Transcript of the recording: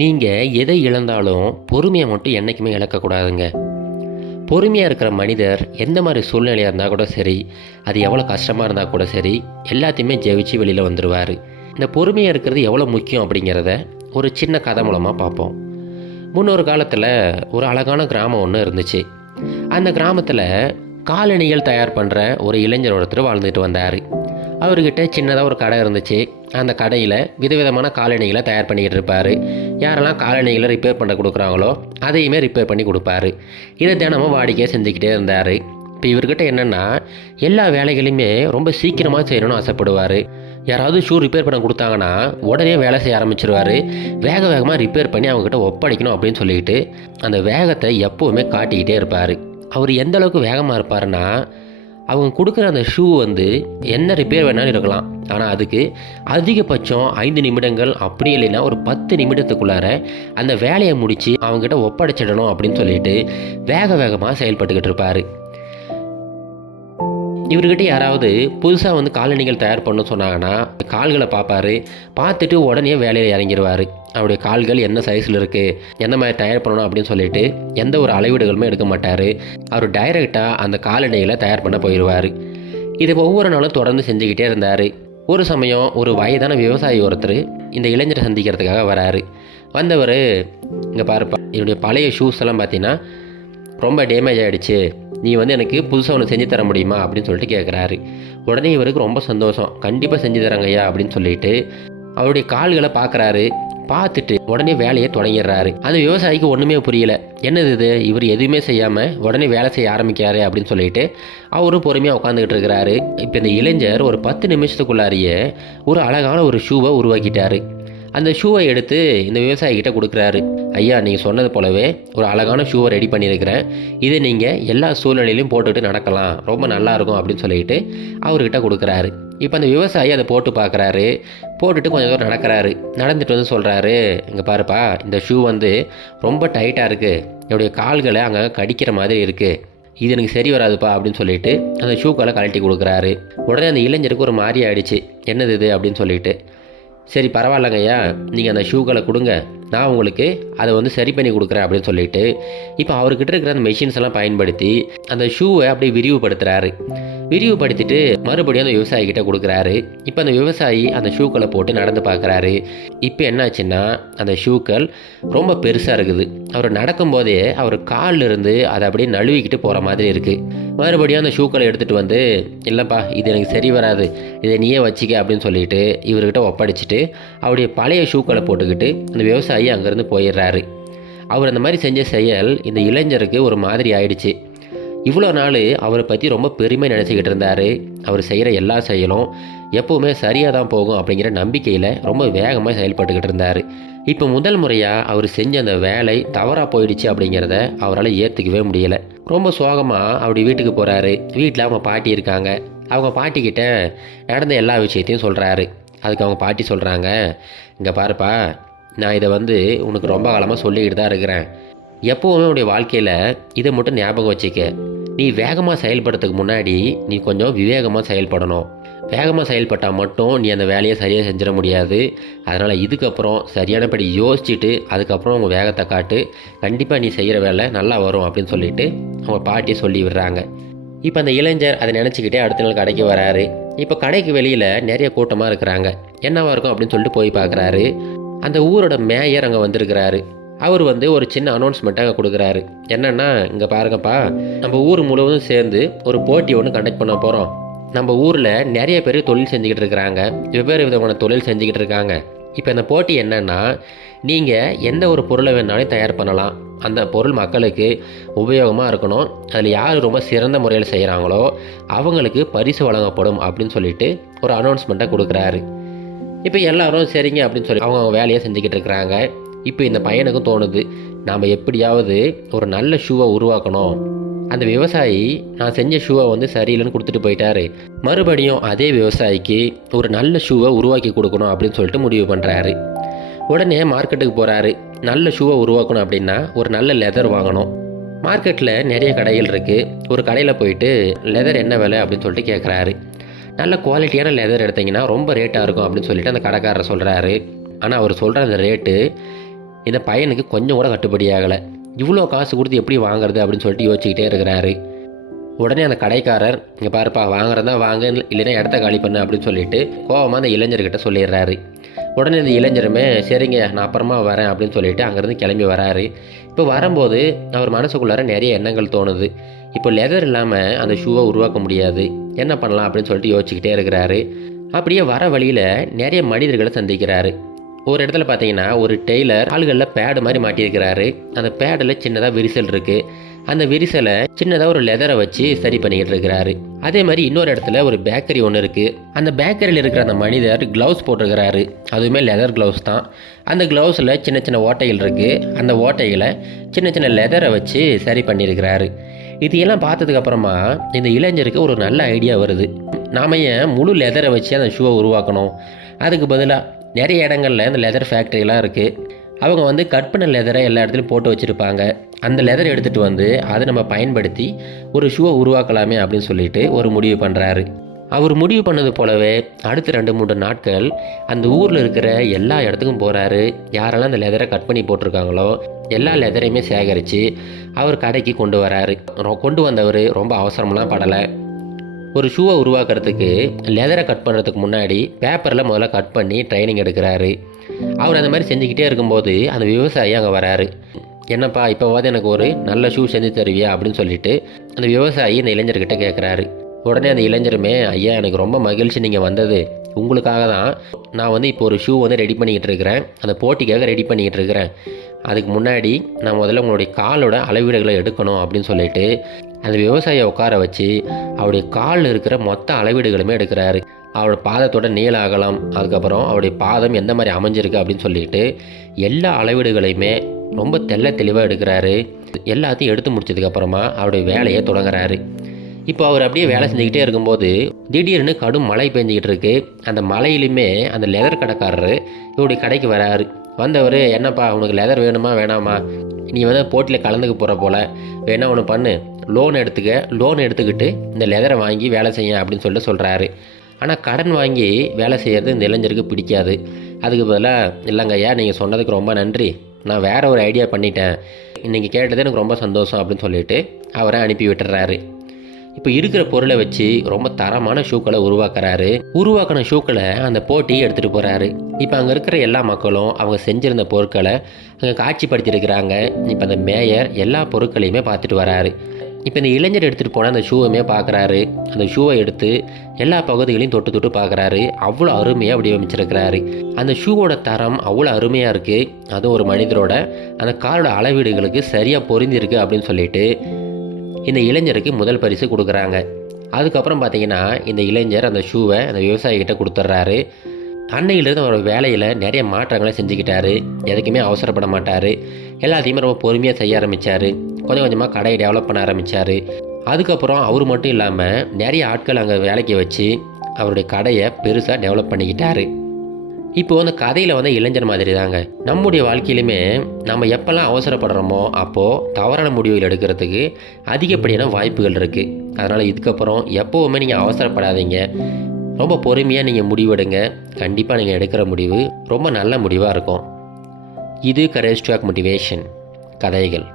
நீங்கள் எதை இழந்தாலும் பொறுமையை மட்டும் என்றைக்குமே இழக்கக்கூடாதுங்க. பொறுமையாக இருக்கிற மனிதர் எந்த மாதிரி சூழ்நிலையாக இருந்தால் கூட சரி, அது எவ்வளோ கஷ்டமாக இருந்தால் கூட சரி, எல்லாத்தையுமே ஜெயிச்சு வெளியில் வந்துடுவார். இந்த பொறுமையாக இருக்கிறது எவ்வளோ முக்கியம் அப்படிங்கிறத ஒரு சின்ன கதை மூலமாக பார்ப்போம். முன்னொரு காலத்தில் ஒரு அழகான கிராமம் ஒன்று இருந்துச்சு. அந்த கிராமத்தில் காலணிகள் தயார் பண்ணுற ஒரு இளைஞர் ஒருத்தர் வாழ்ந்துட்டு வந்தார். அவர்கிட்ட சின்னதாக ஒரு கடை இருந்துச்சு. அந்த கடையில் விதவிதமான காலணிகளை தயார் பண்ணிக்கிட்டு இருப்பார். யாரெல்லாம் காலணிகளை ரிப்பேர் பண்ண கொடுக்குறாங்களோ அதையுமே ரிப்பேர் பண்ணி கொடுப்பாரு. இதை தினமும் வாடிக்கையாக செஞ்சுக்கிட்டே இருந்தார். இப்போ இவர்கிட்ட என்னென்னா, எல்லா வேலைகளையுமே ரொம்ப சீக்கிரமாக செய்யணும்னு ஆசைப்படுவார். யாராவது ஷூ ரிப்பேர் பண்ண கொடுத்தாங்கன்னா உடனே வேலை செய்ய ஆரம்பிச்சிருவார். வேகமாக ரிப்பேர் பண்ணி அவங்ககிட்ட ஒப்படைக்கணும் அப்படின்னு சொல்லிட்டு அந்த வேகத்தை எப்போவுமே காட்டிக்கிட்டே இருப்பார். அவர் எந்த அளவுக்கு வேகமாக இருப்பாருன்னா, அவங்க கொடுக்குற அந்த ஷூ என்ன ரிப்பேர் வேணாலும் இருக்கலாம், ஆனால் அதுக்கு அதிகபட்சம் 5 நிமிடங்கள், அப்படி இல்லைன்னா ஒரு 10 நிமிடத்துக்குள்ளார அந்த வேலையை முடித்து அவங்ககிட்ட ஒப்படைச்சிடணும் அப்படின்னு சொல்லிட்டு வேகமாக செயல்பட்டுக்கிட்டு இருப்பார். இவர்கிட்ட யாராவது புதுசாக காலணிகள் தயார் பண்ண சொன்னாங்கன்னா கால்களை பார்ப்பார். பார்த்துட்டு உடனே வேலையில் இறங்கிடுவார். அவருடைய கால்கள் என்ன சைஸில் இருக்குது, எந்த மாதிரி தயார் பண்ணணும் அப்படின்னு சொல்லிட்டு எந்த ஒரு அளவீடுகளுமே எடுக்க மாட்டார். அவர் டைரெக்டாக அந்த காலணிகளை தயார் பண்ண போயிடுவார். இதை ஒவ்வொரு நாளும் தொடர்ந்து செஞ்சுக்கிட்டே இருந்தார். ஒரு சமயம் ஒரு வயதான விவசாயி ஒருத்தர் இந்த இளைஞரை சந்திக்கிறதுக்காக வராரு. வந்தவர், இங்கே பாருப்பா, என்னுடைய பழைய ஷூஸ் எல்லாம் பார்த்தீங்கன்னா ரொம்ப டேமேஜ் ஆகிடுச்சு, நீ எனக்கு புதுசாக ஒன்று செஞ்சு தர முடியுமா அப்படின்னு சொல்லிட்டு கேட்குறாரு. உடனே இவருக்கு ரொம்ப சந்தோஷம். கண்டிப்பாக செஞ்சு தரங்கய்யா அப்படின்னு சொல்லிட்டு அவருடைய கால்களை பார்க்குறாரு. பார்த்துட்டு உடனே வேலையை தொடங்கிடுறாரு. அந்த விவசாயிக்கு ஒன்றுமே புரியல. என்னது இது, இவர் எதுவுமே செய்யாமல் உடனே வேலை செய்ய ஆரம்பிக்காரு அப்படின்னு சொல்லிட்டு அவரும் பொறுமையாக உட்காந்துக்கிட்டு இருக்கிறாரு. இப்போ இந்த இளைஞர் ஒரு 10 நிமிஷத்துக்குள்ளாரியே ஒரு அழகான ஒரு ஷூவை உருவாக்கிட்டாரு. அந்த ஷூவை எடுத்து இந்த விவசாயிகிட்ட கொடுக்குறாரு. ஐயா, நீங்கள் சொன்னது போலவே ஒரு அழகான ஷூவை ரெடி பண்ணியிருக்கிறேன், இதை நீங்கள் எல்லா சூழ்நிலையிலையும் போட்டுட்டு நடக்கலாம், ரொம்ப நல்லாயிருக்கும் அப்படின்னு சொல்லிட்டு அவர்கிட்ட கொடுக்குறாரு. இப்போ அந்த விவசாயி அதை போட்டு பார்க்குறாரு. போட்டுட்டு கொஞ்சம் தூரம் நடக்கிறாரு. நடந்துட்டு சொல்கிறாரு, இங்கே பாருப்பா, இந்த ஷூ ரொம்ப டைட்டாக இருக்குது, என்னுடைய கால்களை அங்கே கடிக்கிற மாதிரி இருக்குது, இது எனக்கு சரி வராதுப்பா அப்படின்னு சொல்லிட்டு அந்த ஷூக்களை கழட்டி கொடுக்குறாரு. உடனே அந்த இளைஞருக்கு ஒரு மாதிரி ஆயிடுச்சு. என்னது இது அப்படின்னு சொல்லிட்டு, சரி பரவாயில்லங்கய்யா, நீங்கள் அந்த ஷூக்களை கொடுங்க, நான் உங்களுக்கு அதை சரி பண்ணி கொடுக்குறேன் அப்படின்னு சொல்லிட்டு இப்போ அவர்கிட்ட இருக்கிற அந்த மெஷின்ஸ் எல்லாம் பயன்படுத்தி அந்த ஷூவை அப்படியே விரிவுபடுத்திட்டு மறுபடியும் அந்த விவசாயிகிட்ட கொடுக்குறாரு. இப்போ அந்த விவசாயி அந்த ஷூக்களை போட்டு நடந்து பார்க்குறாரு. இப்போ என்னாச்சுன்னா, அந்த ஷூக்கள் ரொம்ப பெருசாக இருக்குது. அவர் நடக்கும்போதே அவர் காலில் இருந்து அதை அப்படியே நழுவிக்கிட்டு போகிற மாதிரி இருக்குது. மறுபடியும் அந்த ஷூக்களை எடுத்துகிட்டு இல்லைப்பா, இது எனக்கு சரி வராது, இதை நீயே வச்சிக்க அப்படின்னு சொல்லிட்டு இவர்கிட்ட ஒப்படைச்சிட்டு அவருடைய பழைய ஷூக்களை போட்டுக்கிட்டு அந்த விவசாயி அங்கேருந்து போயிடுறாரு. அவர் அந்த மாதிரி செஞ்ச செயல் இந்த இளைஞருக்கு ஒரு மாதிரி ஆயிடுச்சு. இவ்வளோ நாள் அவரை பற்றி ரொம்ப பெருமை நினச்சிக்கிட்டு இருந்தார். அவர் செய்கிற எல்லா செயலும் எப்போவுமே சரியாக தான் போகும் அப்படிங்கிற நம்பிக்கையில் ரொம்ப வேகமாக செயல்பட்டுக்கிட்டு இருந்தார். இப்போ முதல் முறையாக அவர் செஞ்ச அந்த வேலை தவறாக போயிடுச்சு அப்படிங்கிறத அவரால் ஏற்றுக்கவே முடியலை. ரொம்ப சோகமாக அவருடைய வீட்டுக்கு போகிறாரு. வீட்டில் அவங்க பாட்டி இருக்காங்க. அவங்க பாட்டிக்கிட்ட நடந்த எல்லா விஷயத்தையும் சொல்கிறாரு. அதுக்கு அவங்க பாட்டி சொல்கிறாங்க, இங்கே பாருப்பா, நான் இதை உனக்கு ரொம்ப காலமாக சொல்லிக்கிட்டு தான் இருக்கிறேன். எப்போவுமே உன்னுடைய வாழ்க்கையில் இதை மட்டும் ஞாபகம் வச்சுக்க, நீ வேகமாக செயல்படுறதுக்கு முன்னாடி நீ கொஞ்சம் விவேகமாக செயல்படணும். வேகமாக செயல்பட்டால் மட்டும் நீ அந்த வேலையை சரியாக செஞ்சிட முடியாது. அதனால் இதுக்கப்புறம் சரியானபடி யோசிச்சுட்டு அதுக்கப்புறம் உங்கள் வேகத்தை காட்டு, கண்டிப்பாக நீ செய்கிற வேலை நல்லா வரும் அப்படின்னு சொல்லிட்டு அவங்க பாட்டி சொல்லி விடுறாங்க. இப்போ அந்த இளைஞர் அதை நினச்சிக்கிட்டே அடுத்த நாள் கடைக்கு வராரு. இப்போ கடைக்கு வெளியில் நிறைய கூட்டமாக இருக்கிறாங்க. என்னவா இருக்கும் அப்படின்னு சொல்லிட்டு போய் பார்க்குறாரு. அந்த ஊரோட மேயர் அங்கே வந்திருக்கிறாரு. அவர் ஒரு சின்ன அனௌன்ஸ்மெண்ட்டாக அங்கே கொடுக்குறாரு. என்னென்னா, இங்கே பாருங்கப்பா, நம்ம ஊர் முழுவதும் சேர்ந்து ஒரு போட்டி ஒன்று கண்டக்ட் பண்ண போகிறோம். நம்ம ஊரில் நிறைய பேர் தொழில் செஞ்சுக்கிட்டு இருக்கிறாங்க, வெவ்வேறு விதமான தொழில் செஞ்சுக்கிட்டு இருக்காங்க. இப்போ இந்த போட்டி என்னென்னா, நீங்கள் எந்த ஒரு பொருளை வேணாலும் தயார் பண்ணலாம், அந்த பொருள் மக்களுக்கு உபயோகமாக இருக்கணும், அதில் யார் ரொம்ப சிறந்த முறையில் செய்கிறாங்களோ அவங்களுக்கு பரிசு வழங்கப்படும் அப்படின்னு சொல்லிட்டு ஒரு அனௌன்ஸ்மெண்ட்டை கொடுக்குறாரு. இப்போ எல்லாரும் சரிங்க அப்படின்னு சொல்லி அவங்க வேலையை செஞ்சுக்கிட்டு இருக்கிறாங்க. இப்போ இந்த பையனுக்கும் தோணுது, நாம் எப்படியாவது ஒரு நல்ல ஷூவை உருவாக்கணும். அந்த விவசாயி நான் செஞ்ச ஷூவை சரியில்லைன்னு கொடுத்துட்டு போயிட்டாரு, மறுபடியும் அதே விவசாயிக்கு ஒரு நல்ல ஷூவை உருவாக்கி கொடுக்கணும் அப்படின்னு சொல்லிட்டு முடிவு பண்ணுறாரு. உடனே மார்க்கெட்டுக்கு போகிறாரு. நல்ல ஷூவை உருவாக்கணும் அப்படின்னா ஒரு நல்ல லெதர் வாங்கணும். மார்க்கெட்டில் நிறைய கடைகள் இருக்குது. ஒரு கடையில் போயிட்டு லெதர் என்ன விலை அப்படின்னு சொல்லிட்டு கேட்குறாரு. நல்ல குவாலிட்டியான லெதர் எடுத்திங்கன்னா ரொம்ப ரேட்டாக இருக்கும் அப்படின்னு சொல்லிட்டு அந்த கடைக்காரர் சொல்கிறாரு. ஆனால் அவர் சொல்கிற அந்த ரேட்டு இந்த பையனுக்கு கொஞ்சம் கூட கட்டுப்படி ஆகலை. இவ்வளோ காசு கொடுத்து எப்படி வாங்குறது அப்படின்னு சொல்லிட்டு யோசிச்சுக்கிட்டே இருக்கிறாரு. உடனே அந்த கடைக்காரர், இங்கே பாருப்பா, வாங்குறதா வாங்க, இல்லைன்னா இடத்த காலி பண்ணு அப்படின்னு சொல்லிட்டு கோவமாக அந்த இளைஞர்கிட்ட சொல்லிடுறாரு. உடனே இந்த இளைஞருமே சரிங்க நான் அப்புறமா வரேன் அப்படின்னு சொல்லிட்டு அங்கேருந்து கிளம்பி வராரு. இப்போ வரும்போது அவர் மனசுக்குள்ளார நிறைய எண்ணங்கள் தோணுது. இப்போ லெதர் இல்லாமல் அந்த ஷூவை உருவாக்க முடியாது, என்ன பண்ணலாம் அப்படின்னு சொல்லிட்டு யோசிச்சுக்கிட்டே இருக்கிறாரு. அப்படியே வர வழியில் நிறைய மனிதர்களை சந்திக்கிறாரு. ஒரு இடத்துல பார்த்தீங்கன்னா ஒரு டெய்லர் ஆளுகளில் பேடு மாதிரி மாட்டியிருக்கிறாரு. அந்த பேடில் சின்னதாக விரிசல் இருக்குது. அந்த விரிசலை சின்னதாக ஒரு லெதரை வச்சு சரி பண்ணிக்கிட்டு இருக்கிறாரு. அதே மாதிரி இன்னொரு இடத்துல ஒரு பேக்கரி ஒன்று இருக்குது. அந்த பேக்கரியில் இருக்கிற அந்த மனிதர் க்ளவுஸ் போட்டிருக்கிறாரு. அதுவுமே லெதர் க்ளவுஸ் தான். அந்த க்ளவுஸில் சின்ன சின்ன ஓட்டைகள் இருக்குது. அந்த ஓட்டைகளை சின்ன சின்ன லெதரை வச்சு சரி பண்ணியிருக்கிறாரு. இதையெல்லாம் பார்த்ததுக்கப்புறமா இந்த இளைஞருக்கு ஒரு நல்ல ஐடியா வருது. நாம ஏன் முழு லெதரை வச்சு அந்த ஷூவை உருவாக்கணும்? அதுக்கு பதிலாக நிறைய இடங்களில் இந்த லெதர் ஃபேக்ட்ரிலாம் இருக்குது. அவங்க கட் பண்ண லெதரை எல்லா இடத்துலையும் போட்டு வச்சுருப்பாங்க. அந்த லெதரை எடுத்துகிட்டு அதை நம்ம பயன்படுத்தி ஒரு ஷூவை உருவாக்கலாமே அப்படின்னு சொல்லிட்டு ஒரு முடிவு பண்ணுறாரு. அவர் முடிவு பண்ணது போலவே அடுத்த 2-3 நாட்கள் அந்த ஊரில் இருக்கிற எல்லா இடத்துக்கும் போகிறாரு. யாரெல்லாம் அந்த லெதரை கட் பண்ணி போட்டிருக்காங்களோ எல்லா லெதரையுமே சேகரித்து அவர் கடைக்கு கொண்டு வராரு. கொண்டு வந்தவர் ரொம்ப அவசரமெல்லாம் படலை. ஒரு ஷூவை உருவாக்குறதுக்கு லெதரை கட் பண்ணுறதுக்கு முன்னாடி பேப்பரில் முதல்ல கட் பண்ணி ட்ரைனிங் எடுக்கிறாரு. அவர் அந்த மாதிரி செஞ்சுக்கிட்டே இருக்கும்போது அந்த விவசாயி அங்கே வராரு. என்னப்பா இப்போவாது எனக்கு ஒரு நல்ல ஷூ செஞ்சு தருவியா அப்படின்னு சொல்லிட்டு அந்த விவசாயி இந்த இளைஞர்கிட்ட கேட்குறாரு. உடனே அந்த இளைஞருமே, ஐயா எனக்கு ரொம்ப மகிழ்ச்சி நீங்கள் வந்தது, உங்களுக்காக தான் நான் இப்போ ஒரு ஷூ ரெடி பண்ணிக்கிட்டு இருக்கிறேன், அந்த போட்டிக்காக ரெடி பண்ணிக்கிட்டு இருக்கிறேன். அதுக்கு முன்னாடி நான் முதல்ல உங்களுடைய காலோட அளவீடுகளை எடுக்கணும் அப்படின்னு சொல்லிட்டு அந்த விவசாயியை உட்கார வச்சு அவருடைய காலில் இருக்கிற மொத்த அளவீடுகளுமே எடுக்கிறாரு. அவரோட பாதத்தோட நீள அகலம், அதுக்கப்புறம் அவருடைய பாதம் எந்த மாதிரி அமைஞ்சிருக்கு அப்படின்னு சொல்லிட்டு எல்லா அளவீடுகளையுமே ரொம்ப தெளிவாக எடுக்கிறாரு. எல்லாத்தையும் எடுத்து முடிச்சதுக்கப்புறமா அவருடைய வேலையை தொடங்குறாரு. இப்போ அவர் அப்படியே வேலை செஞ்சுக்கிட்டே இருக்கும்போது திடீர்னு கடும் மழை பெஞ்சிக்கிட்டு இருக்கு. அந்த மழையிலுமே அந்த லெதர் கடைக்காரர் இவருடைய கடைக்கு வராரு. வந்தவர், என்னப்பா உனக்கு லெதர் வேணுமா வேணாமா, நீ போட்டியில் கலந்துக்க போகிற போல், வேணா ஒன்று பண்ணு, லோன் எடுத்துக்கிட்டு இந்த லெதரை வாங்கி வேலை செய்ய அப்படின்னு சொல்லிட்டு சொல்கிறாரு. ஆனால் கடன் வாங்கி வேலை செய்கிறது இந்த இளைஞருக்கு பிடிக்காது. அதுக்கு பதிலாக, இல்லைங்க ஐயா நீங்கள் சொன்னதுக்கு ரொம்ப நன்றி, நான் வேறு ஒரு ஐடியா பண்ணிட்டேன், நீங்கள் கேட்டது எனக்கு ரொம்ப சந்தோஷம் அப்படின்னு சொல்லிட்டு அவரை அனுப்பி விட்டுறாரு. இப்போ இருக்கிற பொருளை வச்சு ரொம்ப தரமான ஷூக்களை உருவாக்கின ஷூக்களை அந்த போட்டியை எடுத்துகிட்டு போகிறாரு. இப்போ அங்கே இருக்கிற எல்லா மக்களும் அவங்க செஞ்சுருந்த பொருட்களை அங்கே காட்சிப்படுத்தியிருக்கிறாங்க. இப்போ அந்த மேயர் எல்லா பொருட்களையுமே பார்த்துட்டு வராரு. இப்போ இந்த இளைஞர் எடுத்துகிட்டு போனால் அந்த ஷூவுமே பார்க்குறாரு. அந்த ஷூவை எடுத்து எல்லா பகுதிகளையும் தொட்டு பார்க்குறாரு. அவ்வளோ அருமையாக வடிவமைச்சிருக்கிறாரு. அந்த ஷூவோட தரம் அவ்வளோ அருமையாக இருக்குது. அதுவும் ஒரு மனிதரோட அந்த காலோட அளவீடுகளுக்கு சரியாக பொருந்திருக்கு அப்படின்னு சொல்லிட்டு இந்த இளைஞருக்கு முதல் பரிசு கொடுக்குறாங்க. அதுக்கப்புறம் பார்த்தீங்கன்னா இந்த இளைஞர் அந்த ஷூவை அந்த விவசாயிகிட்ட கொடுத்துட்றாரு. அன்னையிலிருந்து அவரோட வேலையில் நிறைய மாற்றங்களை செஞ்சுக்கிட்டாரு. எதுக்குமே அவசரப்பட மாட்டார். எல்லாத்தையுமே ரொம்ப பொறுமையாக செய்ய ஆரம்பித்தார். கொஞ்சம் கொஞ்சமாக கடையை டெவலப் பண்ண ஆரம்பித்தார். அதுக்கப்புறம் அவர் மட்டும் இல்லாமல் நிறைய ஆட்கள் அங்கே வேலைக்கு வச்சு அவருடைய கடையை பெருசாக டெவலப் பண்ணிக்கிட்டார். இப்போது அந்த கதையில் இளைஞர் மாதிரி தாங்க நம்முடைய வாழ்க்கையிலுமே நம்ம எப்போல்லாம் அவசரப்படுறோமோ அப்போது தவறான முடிவுகள் எடுக்கிறதுக்கு அதிகப்படியான வாய்ப்புகள் இருக்குது. அதனால் இதுக்கப்புறம் எப்போவுமே நீங்கள் அவசரப்படாதீங்க. ரொம்ப பொறுமையாக நீங்கள் முடிவெடுங்க. கண்டிப்பாக நீங்கள் எடுக்கிற முடிவு ரொம்ப நல்ல முடிவாக இருக்கும். இது கரேஜ் டு ஆக்ட் மோட்டிவேஷன் கதைகள்.